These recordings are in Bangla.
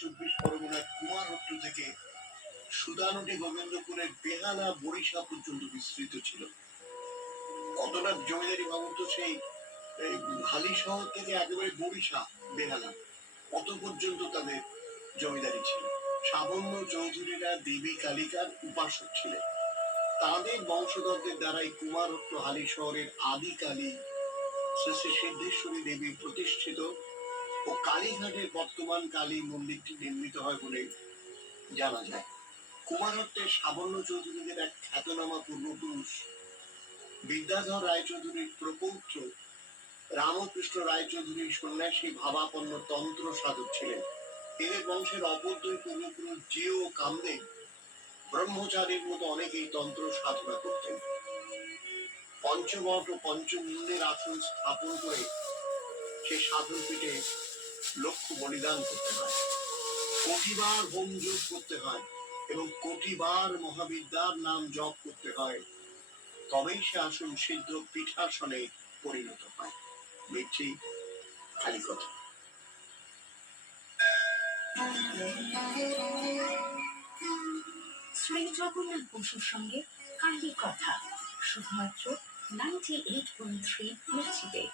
উত্তর ২৪ পরগনার কুমারহট্ট থেকে সুদানটি গোবিন্দপুরের বেহালা বরিশা পর্যন্ত বিস্তৃত ছিল। কতটা জমিদারি ভাবুন তো, সেই হালি শহর থেকে একেবারে বরিশা বেহালা অত পর্যন্ত তাদের জমিদারি ছিল। সাবন্য চৌধুরীরা দেবী কালিকার উপাসক ছিলেন। তাদের বংশধরদের দ্বারাই কুমারহট্ট হালি শহরের আদি কালী শ্রী শ্রী সিদ্ধেশ্বরী দেবী প্রতিষ্ঠিত ও কালীঘাটের বর্তমান কালী মন্দিরটি নির্মিত হয় বলে জানা যায়। কুমারহট্টের সাবন্য চৌধুরীদের এক খ্যাতনামা পূর্বপুরুষ বিদ্যাধর রায়চৌধুরীর প্রপৌত্র রামকৃষ্ণ রায়চৌধুরী সন্ন্যাসী ভাবাপন্ন তন্ত্র সাধক ছিলেন। এদের বংশের অপর দুই পূর্বপুরুষ জিও ও কামদেব ব্রহ্মচারীর মতো অনেকেই তন্ত্র সাধনা করতেন। পঞ্চবট ও পঞ্চমুন্ডের আসন স্থাপন করে সে সাধন পীঠে লক্ষ্য বলিদান করতে হয়, কোটিবার হোম যোগ করতে হয় এবং কোটিবার মহাবিদ্যার নাম জপ করতে হয়, তবেই সে আসন সিদ্ধ পীঠাসনে পরিণত হয়। মিথ্যি খালি কথা। শ্রী জগন্নাথ বসুর সঙ্গে কালী কথা, শুধুমাত্র 98.3 মির্চিতে।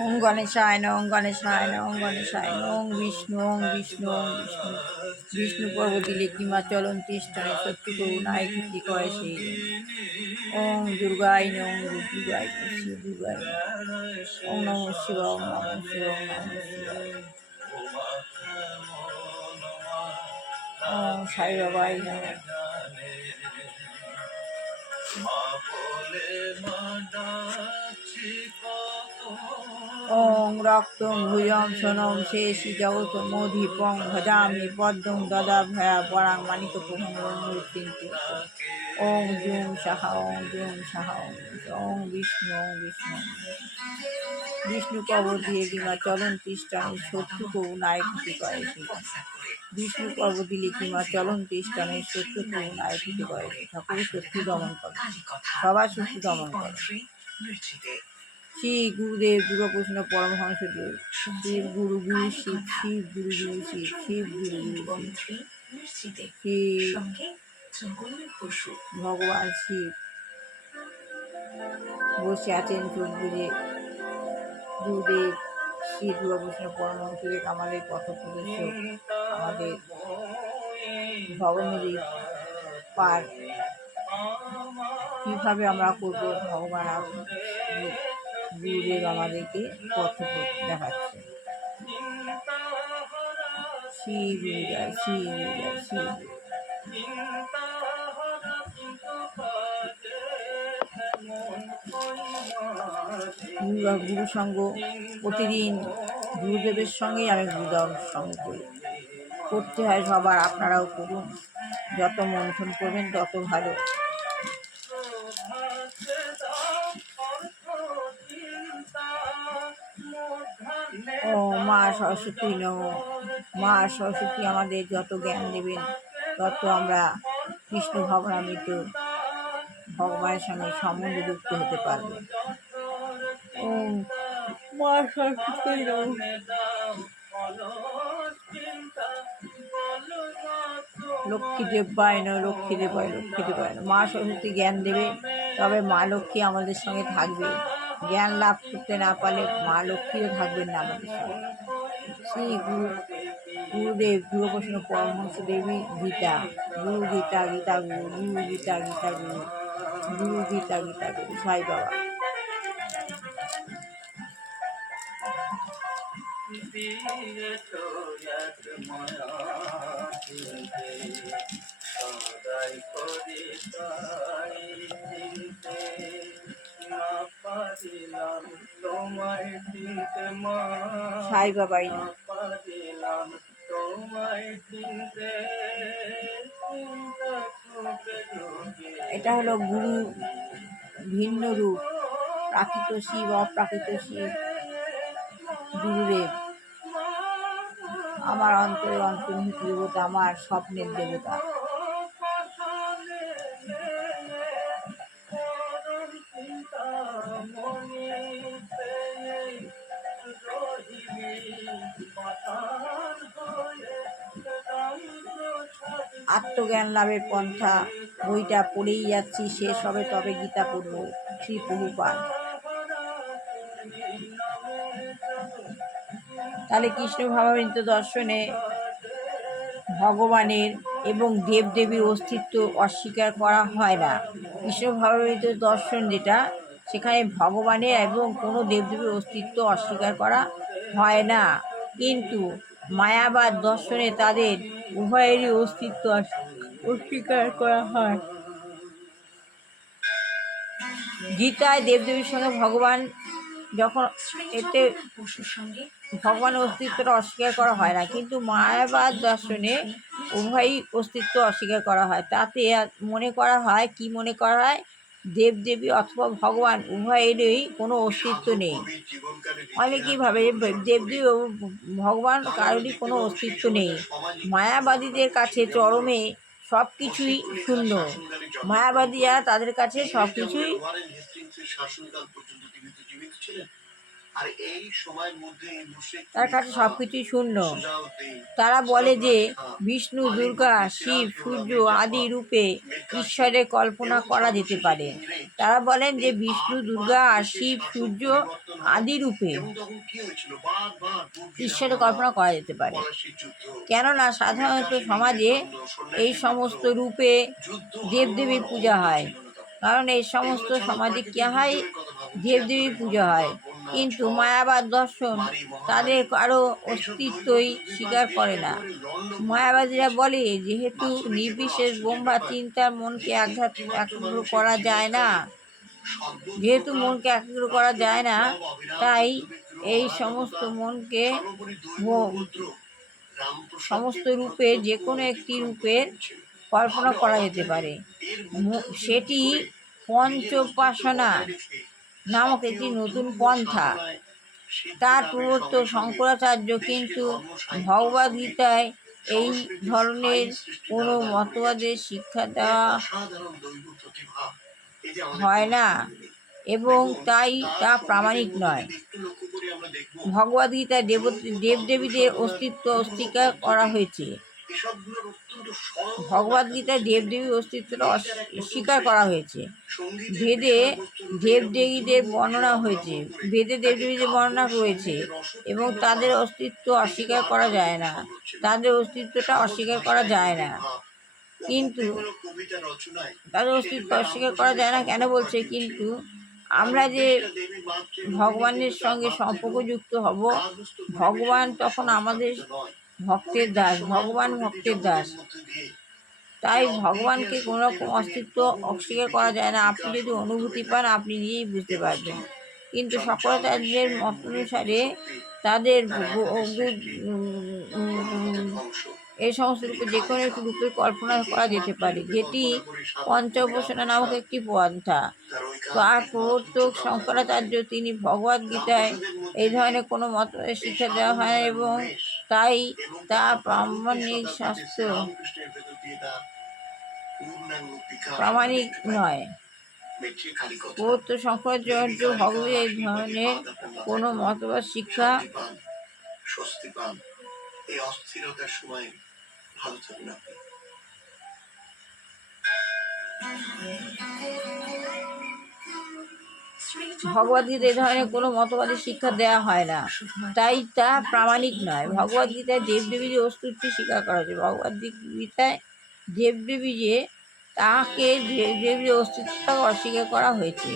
ওম গণেশায় নমঃ, ওম গণেশায় নমঃ, ওম গণেশায় নমঃ। ওম বিষ্ণু, ওম বিষ্ণু, ওম বিষ্ণু। বিষ্ণু পর্বতী লেখিমা চলন্তি স্থানে শত্রু করুণায় কীর্তি কয় সেই। ওম দুর্গায় নমঃ, ওম দুর্গায় নমঃ, শিব দুর্গায় নমঃ। ওম নমঃ শিবায়, ওম নমঃ শিবায়, ওম নমঃ শিবায়। ওম সাই বাবায় নমঃ। ওং রক্তং ভুজং সোনং শেষি জগতমোধিপং ভজামি পদ্মং দদাভয়া পরাং মানিকপুহং রণমূর্তিং। ওং জুং সাহা, ওং জুং সাহা, ওং বিষ্ণু, ওং বিষ্ণু। বিষ্ণু পর্বতী লিখিমা চলন্তি স্থানে শত্রু করুণায় কীর্তি কয় সেই। বিষ্ণু পর্বতী লিখিমা চলন্তি স্থানে শত্রু করুণায় কীর্তি কয় সেই। ঠাকুর শত্রু দমন করে, সবার শত্রু দমন করে। শ্রী গুরুদেব দুর্গাকৃষ্ণ পরমহংসদেব, শিব গুরু গুরু শিব, শিব গুরু গুরু শিব, শিব গুরু গুরু শিব, শ্রী ভগবান শিব। বসে আছেন চোখ বুঝে গুরুদেব শ্রী দুর্গাকৃষ্ণ পরমহংসদেব আমাদের পথপ্রদর্শক, আমাদের ভবনদীপ পার কীভাবে আমরা করব, ভগবান গুরুদেব আমাদেরকে পথ দেখাচ্ছে। শ্রী গুরুজয়, শ্রী গুরুজয়, শ্রী গুরু সঙ্গ প্রতিদিন গুরুদেবের সঙ্গেই আমি গুরুদেব সঙ্গ করি, করতে হয় সবার, আপনারাও করুন। যত মন্থন করবেন তত ভালো। ও মা সরস্বতী নমঃ। মা সরস্বতী আমাদের যত জ্ঞান দেবেন তত আমরা কৃষ্ণ ভবনামৃত ভগবানের সঙ্গে সম্বন্ধে যুক্ত হতে পারব। ও মা সরস্বতী নমঃ। লক্ষ্মী দেবায় নয়, লক্ষ্মী দেবায়, লক্ষ্মী দেবায় নয়। মা সরস্বতী জ্ঞান দেবে, তবে মা লক্ষ্মী আমাদের সঙ্গে থাকবে। জ্ঞান লাভ করতে না পারলে মা লক্ষ্মীও থাকবেন না আমাদের সঙ্গে। শ্রী গুরুদেব দুর্গাকৃষ্ণ পরমহংস দেবী গীতা, গুরু গীতা, গীতা গুরু, গুরু গীতা, গীতা গুরু, গুরু গীতা, গীতা গুরু। সাই বাবা। সাই বাবাই। এটা হলো গুরু ভিন্ন রূপ, প্রাকৃত শিব, অপ্রাকৃত শিব গুরুদেব। আমার অন্তরে অন্তর্নিহিত দেবতা, আমার স্বপ্নের দেবতা। আত্মজ্ঞান লাভের পন্থা বইটা পড়েই যাচ্ছি, শেষ হবে তবে গীতা পড়ব। শ্রী প্রভুপাদ। তাহলে কৃষ্ণ ভাবামৃত দর্শনে ভগবানের এবং দেবদেবীর অস্তিত্ব অস্বীকার করা হয় না। কৃষ্ণ ভাবামৃত দর্শন যেটা, সেখানে ভগবানের এবং কোনো দেবদেবীর অস্তিত্ব অস্বীকার করা হয় না, কিন্তু মায়াবাদ দর্শনে তাদের উভয়েরই অস্তিত্ব অস্বীকার করা হয়। গীতায় দেবদেবীর সঙ্গে ভগবান যখন এতে ভগবানের অস্তিত্বটা অস্বীকার করা হয় না, কিন্তু মায়াবাদ দর্শনে উভয়ই অস্তিত্ব অস্বীকার করা হয়। তাতে মনে করা হয়, কি মনে করা হয়, দেবদেবী অথবা ভগবান উভয়েরই কোনো অস্তিত্ব নেই। অনেকইভাবে দেবদেবী ও ভগবান কারোরই কোনো অস্তিত্ব নেই। মায়াবাদীদের কাছে চরমে সব কিছুই শূন্য। মায়াবাদী যারা, তাদের কাছে সব কিছুই তার কাছে সব কিছুই শূন্য। তারা বলে যে বিষ্ণু, দুর্গা, শিব, সূর্য আদি রূপে ঈশ্বরের কল্পনা করা যেতে পারে। তারা বলেন যে বিষ্ণু, দুর্গা আর শিব, সূর্য আদি রূপে ঈশ্বরের কল্পনা করা যেতে পারে। কেননা সাধারণত সমাজে এই সমস্ত রূপে দেবদেবীর পূজা হয়, কারণ এই সমস্ত সমাজে কি হয়, দেবদেবীর পূজা হয়। কিন্তু মায়াবাদ দর্শন তাদের কারো অস্তিত্বই স্বীকার করে না। মায়াবাদীরা বলে, যেহেতু নির্বিশেষ ব্রহ্মা চিন্তার মনকে একাগ্র করা যায় না, যেহেতু মনকে একাগ্র করা যায় না, তাই এই সমস্ত মনকে সমস্ত রূপে যে কোনো একটি রূপের কল্পনা করা যেতে পারে। সেটি পঞ্চোপাসনা নামক একটি নতুন পন্থা। তার প্রবর্তক শঙ্করাচার্য, কিন্তু ভগবদ্গীতায় এই ধরনের কোনো মতবাদের শিক্ষা দেওয়া হয় না এবং তাই তা প্রামাণিক নয়। ভগবদ্গীতায় দেবদেবীদের অস্তিত্ব অস্বীকার করা হয়েছে। এসবগুলোর অত্যন্ত সরল ভগবদ গীতায় দেবদেবীর অস্তিত্বটা স্বীকার করা হয়েছে। বেদে দেবদেবীদের বর্ণনা হয়েছে, বেদে দেবদেবীদের বর্ণনা রয়েছে এবং তাদের অস্তিত্ব অস্বীকার করা যায় না, তাদের অস্তিত্বটা অস্বীকার করা যায় না। কিন্তু কবিতা রচনায় তাদের অস্তিত্ব অস্বীকার করা যায় না কেন বলছে? কিন্তু আমরা যে ভগবানের সঙ্গে সম্পর্কযুক্ত হব, ভগবান তখন আমাদের ভক্তের দাস, ভগবান ভক্তের দাস। তাই ভগবানকে কোনো রকম অস্তিত্ব অস্বীকার করা যায় না। আপনি যদি অনুভূতি পান আপনি নিজেই বুঝতে পারবেন। কিন্তু সকলাচার্যের মত অনুসারে তাদের এই সমস্ত রূপে যে কোনো একটি রূপের কল্পনা করা যেতে পারে, যেটি পঞ্চ উপাসনা নামক একটি পন্থা। তার প্রবর্তক শঙ্করাচার্য, তিনি ভগবদ গীতায় এই ধরনের কোনো মতবাদের শিক্ষা দেওয়া হয় এবং তাই তা প্রামাণিক শাস্ত্র, প্রামাণিক নয়। প্রবর্তক শঙ্করাচার্য ভগবত এই ধরনের কোনো মতবাদ শিক্ষা স্বস্তি পান। এই অস্থিরতার সময় ভালো থাকুন আপনি। ভগবদ্গীতায় এই ধরনের কোনো মতবাদের শিক্ষা দেওয়া হয় না, তাই তা প্রামাণিক নয়। ভগবদ্গীতায় দেবদেবীর অস্তিত্ব স্বীকার করা হয়েছে। ভগবদ্গীতায় দেবদেবী যে তাকে দেবদেবীর অস্তিত্বটাকে অস্বীকার করা হয়েছে।